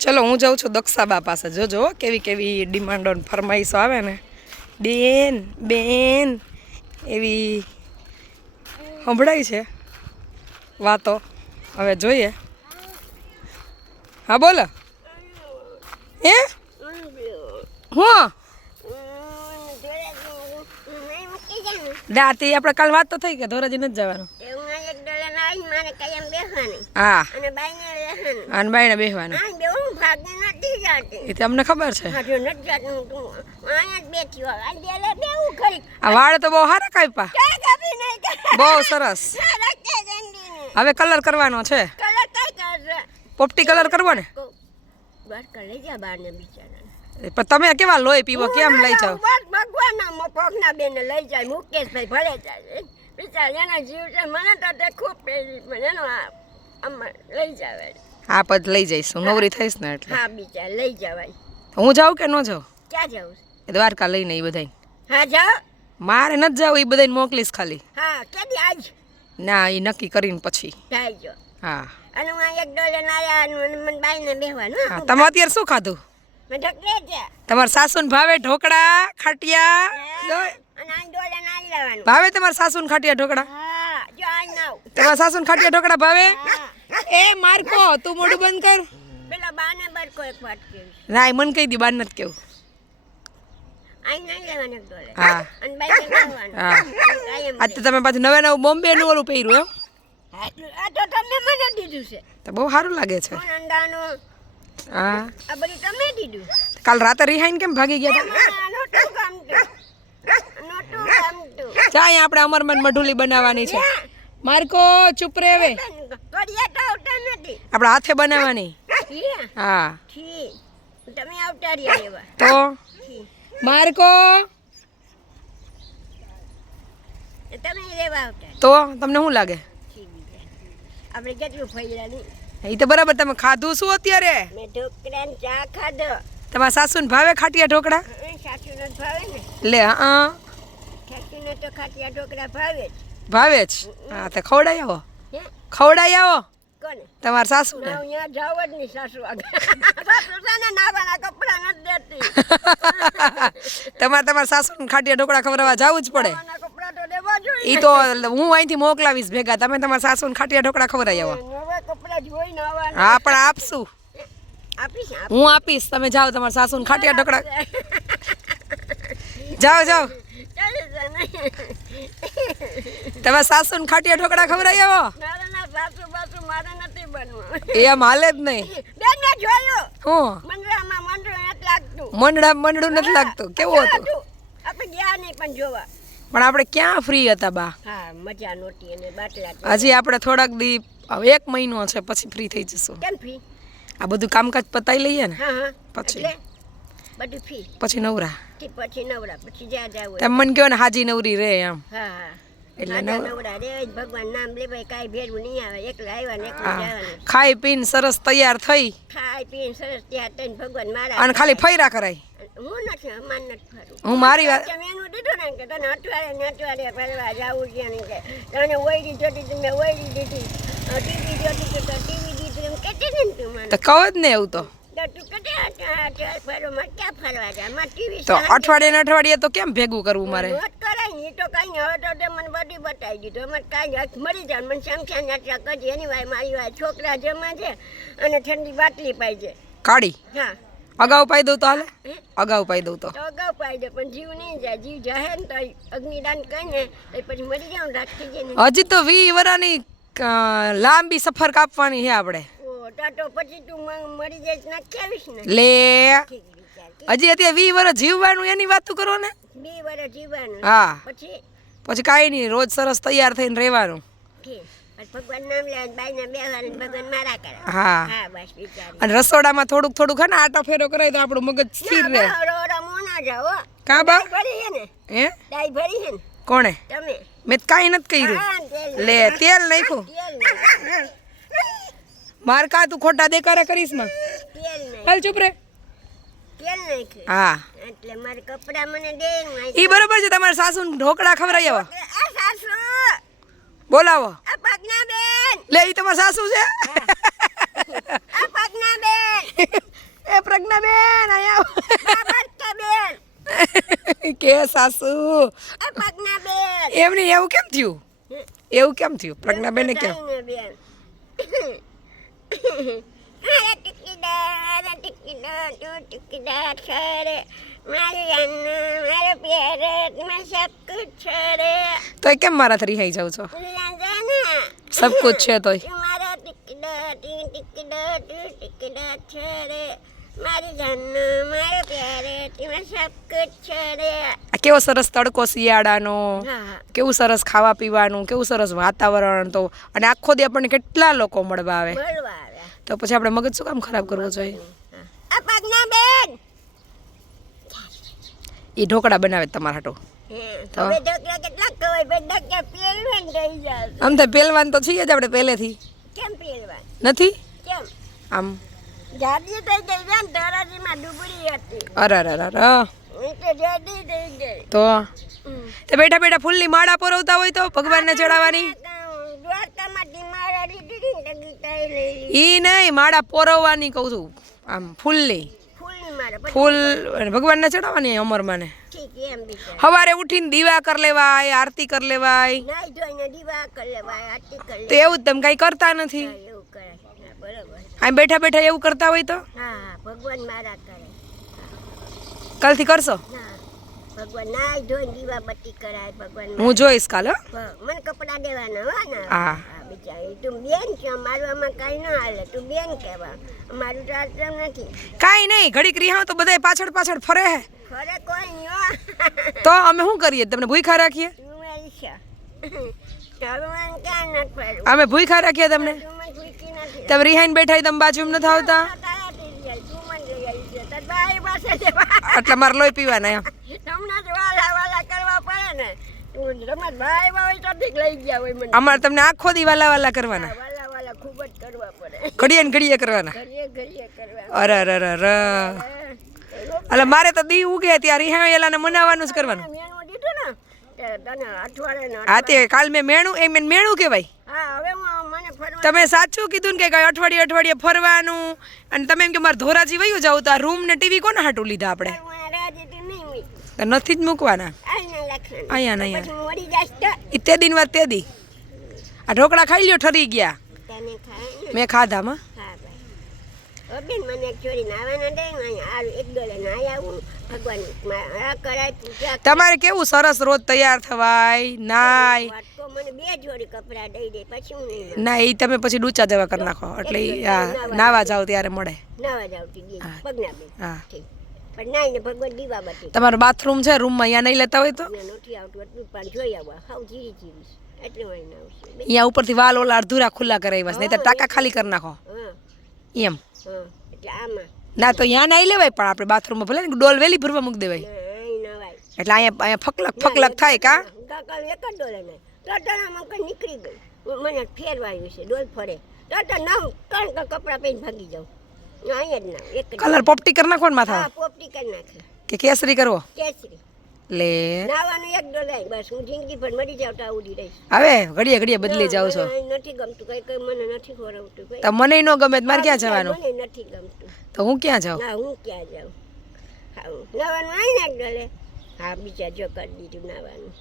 ચલો, હું જાઉં છું દક્ષાબા પાસે. જોજો કેવી કેવી ડિમાન્ડો ફરમાઈશો આવે ને. બેન બેન, એવી સંભળાય છે વાતો. હવે જોઈએ. હા, બોલો. હે? હું? દાતી, આપણે કાલ વાત તો થઈ કે ધોરાજી નથી જવાનું. હા. અને બાઈને બેસવાનું એ તો અમને ખબર છે આ વાળ તો બહુ સારા કાપ્યા. બહુ સરસ. હવે કલર કરવાનો છે. પોપટી કલર કરવો ને? પણ તમે કેવા લોહી પીવો કેમ લઈ જાઓ? ભગવાનના પગના બેન લઈ જાય મુકેશભાઈ ભરે જાય. બિચારા એના જીવ છે. મને તો તે ખૂબ પેલી મને આમ લઈ જવાય. હા પદ લઈ જઈશું. નવરી થઈશ ને એટલે. હા બીજા લઈ જવાય. હું જાઉં કે ન જાઉં? ક્યાં જાઉં? દ્વારકા લઈને એ બધાય. હા જાઓ. મારે નથી જાવ એ બધાને મોકલીશ ખાલી. હા ક્યાંથી આજ. ના એ નક્કી કરીને પછી. જાયજો હા. અને હું એક ડોલે નાયા અને મને બાઈને બેહવાનું હા. તમે અત્યારે શું ખાધું? મેં ઢકલે છે તમારા સાસુને ભાવે ઢોકળા ખાટિયા ભાવે તમારા સાસુ ખાટિયા ઢોકળા? તમારા સાસુને ખાટિયા ઢોકળા ભાવે? એ મારકો તું મોઢું બંધ કર. પેલા બાને બરકો એક વાત કેવું ના મન કહી દી બાર નથી કેવું. તમે પાછું નવે નવું બોમ્બે નું ઓલું પહેર્યું એમ? બહુ સારું લાગે છે. અંડાનું? હા. આ બધું તમે કાલ રાતે રિહાઈન કેમ ભાગી ગયા ચા અહીંયા આપણે અમરમન મઢુલી બનાવવાની છે. માર્કો ચૂપ રે હવે આપણે હાથે બનાવવાની. હા. તો? માર્કો? તો? તમને શું લાગે? આપણે કેટલું ફર્યા એ તો બરાબર તમે ખાધું શું અત્યારે? મેં ઢોકળા ચા ખાધો. તમારા સાસુને ભાવે ખાટિયા ઢોકળા? લે હા સાસુને તો ખાટિયા ઢોકળા ભાવે જ. હા તો ખવડાઈ આવો. હે? આવો. તમાર તમારા સાસુને અહીંયા જાવ જ નહીં સાસુ સાસુ ને તમારે તમારા સાસુને ખાટિયા ઢોકળા ખવડાવવા જવું જ પડે. ઈ તો હું અહીંથી મોકલાવીશ ભેગા. તમે તમારા સાસુને ખાટિયા ઢોકળા ખવડાવી આવો. હા પણ આપશું. હું આપીશ. તમે જાઓ તમારા સાસુને ખાટિયા ઢોકળા. જાઓ જાઓ. તમે સાસુ ને. ખાટિયા ઢોકળા ખવડાવી આવો? મારે ના સાસુ બાસુ મારે નથી બનવું. એ આમ હાલે જ નહીં. મંડળ મંડળા નથી લાગતું. કેવું હતું? હતું. આપણે ગયા નહીં પણ જોવા. પણ આપણે ક્યાં ફ્રી હતા બા. હજી આપણે થોડાક દી એક મહિનો છે પછી ફ્રી થઈ જશું. આ બધું કામકાજ પતાવી લઈએ ને? પછી? બધું ફી પછી નવરા? પછી નવરા પછી જ્યાં જાવ તેમ મને કહો ને હાજી નવરી રે એમ. હા હા. એટલે નવરા રે ભગવાન નામ લે ભાઈ કાંઈ ભેરવું નહીં આવે એકલા આવ્યા ને એકલા જવાનું. ખાઈ પીને સરસ તૈયાર થઈ. ખાઈ પીને સરસ ત્યાં તઈને ભગવાન મારા અને ખાલી ફૈરા કરાય. હું નથી અમાન નથી ફરું હું મારી વાત તમે એનું દીધું ને કે તને અઠવાડિયે ને અઠવાડિયે ફરવા જાવું છે ને કે તને ઓયડી જોતી તી મેં ઓયડી દીધી. ટીવી જોતી તી તો ટીવી દીધી એમ કહેતી હતી ને તું મને. તો કહો જ ને એવું તો. તો અઠવાડિયે અઠવાડિયે ને અઠવાડિયે તો કેમ ભેગું કરવું મારે? તો કાંઈ હવે તો તે મને બધી બતાવી દીધું. અમારે કાંઈ હક મળી જાય મને સમખ્યા નાટલા કરજે એની વાય મારી વાય છોકરા જમા છે અને ઠંડી બાટલી પાઈ છે. કાઢી? હા. અગાઉ પાઈ દઉં તો હાલે? અગાઉ પાઈ દઉં તો. અગાઉ પાઈ દે પણ જીવ નહીં જાય. જીવ જાહે ને તો અગ્નિદાન કરીને તો પછી મરી જાવ રાખી જાય ને. હજી તો વી વરાની લાંબી સફર કાપવાની છે આપણે. તો પછી તું મરી જઈશ ના આવીશ ને. લે. હજી અત્યારે વી વર્ષ જીવવાનું એની વાતું કરો ને. વી વર્ષ જીવવાનું. હા. પછી? પછી કાંઈ નહીં રોજ સરસ તૈયાર થઈને રહેવાનું. ભગવાન નામ લે બાઈને બેહવાનું ભગવાન મારા કરે. હા. હા બસ વિચાર. અને રસોડામાં થોડુંક થોડુંક હે ને આટો ફેરો કરાય તો આપણું મગજ સ્થિર રહે. જાઓ કા બા? ભરી હે ને? હે? ડાઈ ભરી હે ને? કોણે? તમે? મેં કાંઈ નથી કર્યું. લે તેલ નાખ્યું. માર કા તું ખોટા દેકારા કરીશમાં? હાલ ચૂપ રે. હા. એટલે મારે કપડા મને દે ઈ બરોબર છે તમારા સાસુ ઢોકળા ખવરાઈ આવા. સાસુ બોલાવો. આ પગના બેન લે ઈ તમારા સાસુ છે? આ પગના બેન એ કે બેન આવો. કે સાસુ? એ પગના બેન એમની એવું કેમ થયું? એવું કેમ થયું? પ્રજ્ઞાબેને કેમ? બેન ટીકીદાર મારા ટીકીદાર તું ટીકીદાર છે મારી અન્ન મારો પ્યારે મેં સબ કુછ છે? તો એ કેમ મારાથી રિહાઈ જાવ છો સબ કુછ છે તોય. મારા ટીકીદાર તું ટીકીદાર તું ટીકીદાર છે મારી જાન મારો પ્યારે તું સબ કુછ કેવો સરસ તડકો શિયાળાનો કેવું સરસ ખાવા પીવાનું કેવું સરસ વાતાવરણ તો અને આખો દી આપણને કેટલા લોકો મળવા આવે. તો પછી આપણે મગજ શું કામ ખરાબ કરવો જોઈએ? એ ઢોકળા બનાવે તમારા હાટો. આમ તો પહેલવાન તો છીએ જ આપણે પહેલેથી. નથી? કેમ? આમ. અરે અરે અરે. તો જાડી થઈ ગઈ. તો? હમ. બેઠા બેઠા ફૂલની માળા પરોવતા હોય તો ભગવાનને ચડાવવાની દ્વારકામાંથી મારા લીધી ને તો ગીતાએ લઈ લીધી ઈ નહીં માળા પોરવવાની કહું છું. આમ ફૂલની. ફૂલ ભગવાનને ચડાવવાની અમર માને સવારે ઉઠીને દીવા કરી લેવાય આરતી કરી લેવાય. દીવા કરી લેવાય તો એવું જ તમે કાંઈ કરતા નથી. આમ બેઠા બેઠા એવું કરતા હોય તો? ભગવાન મારા કરે. કાલથી કરશો? હું જોઈશ કાલ હો. મને કપડાં દેવાના. હા. બિચારી. તું બેન છે મારું આમાં કાંઈ ના હાલે. તું બેન કહેવા. અમારું તો આશ્રમ નથી. કાંઈ નહીં ઘડીક રિહાવ તો બધાય પાછળ પાછળ ફરે હે. ફરે કોઈ નહીં તો અમે શું કરીએ? તમને ભૂખા રાખીએ? અમે ભૂખા રાખીએ તમને? તમે રિહાઈને બેઠા તમે બાજુ નથી આવતા? એટલે મારે લોહી પીવાના એમ. તમને જ વાલા વાલા કરવા પડે ને. અમારે તમને આખો દી વાલા વાલા કરવાના. ઘડીએ ને ઘડીએ કરવાના. અરે અરે અરે અરે. એટલે મારે તો દી ઉગે ત્યાં રિહાયેલાને મનાવવાનું જ કરવાનું. હા તે કાલ મેં મેણું એ મેં મેણું કહેવાય. તમે સાચું કીધું ને કે કઈ અઠવાડિયે અઠવાડિયે ફરવાનું. અને તમે એમ કે મારે ધોરાજી વયું જાવ તો આ રૂમ ને ટીવી કોને હાટું લીધા આપણે? નથી જ મૂકવાના. અહીંયા ને અહીંયા તો દિન વાત તે દી. આ ઢોકળા ખાઈ લ્યો ઠરી ગયા. મેં ભગવાન મા- તમારે કેવું સરસ રોજ તૈયાર થવાય નાય. વાટકો મને બે જોડી કપડાં દઈ દે પછી ના એ તમે પછી ડૂચા જેવા કરી નાખો એટલે નાવા જાવ ત્યારે મળે. હા. પણ ને ભગવાન દીવા બતી તમારો બાથરૂમ છે રૂમમાં અહીંયા નહીં લેતા હોય તો? અહીંયા નથી આવતું એટલું પણ જોઈ આવવા હાવ જીરી જીરી એટલે વાળીને આવશે અહીંયા ઉપરથી વાલ ઓલા અડધુરા ખુલ્લા કરાવ્યા છે નહીં તો ટાંકા ખાલી કરી નાખો. હા. એમ. એટલે આમાં. ના તો અહીંયા નહીં લેવાય પણ આપણે બાથરૂમમાં ભલે ડોલ વેલી ભરવા મૂકી દેવાય. એટલે અહીંયા અહીંયા ફકલક ફકલક થાય કા? એક જ ડોલે નહીં ટટાણામાં કઈ નીકળી ગઈ. મને ફેરવાયું છે ડોલ ફરે. ટટા ના કણ કપડા કપડાં પહેરીને ભાગી જાઉં. કલર પોપટી કરી નાખો માથા. હા પોપટી કરી નાખે. કે કેસરી કરવો? કેસરી. લે. નાવાનું એક ડોલાય બસ હું જિંદગી ભર મરી જાવ તો ઉડી રહીશ હવે? ઘડીએ ઘડીએ બદલી જાવ છો. નથી ગમતું કઈ કઈ મને નથી ખોરવતું કઈ. તો મને ન ગમે તો મારે ક્યાં જવાનું? મને નથી ગમતું. તો હું ક્યાં જાઉં? ના હું ક્યાં જાઉં? નાવાનું આવી ને એક ડોલે. હા બીજા જો કરી દીધું નાવાનું.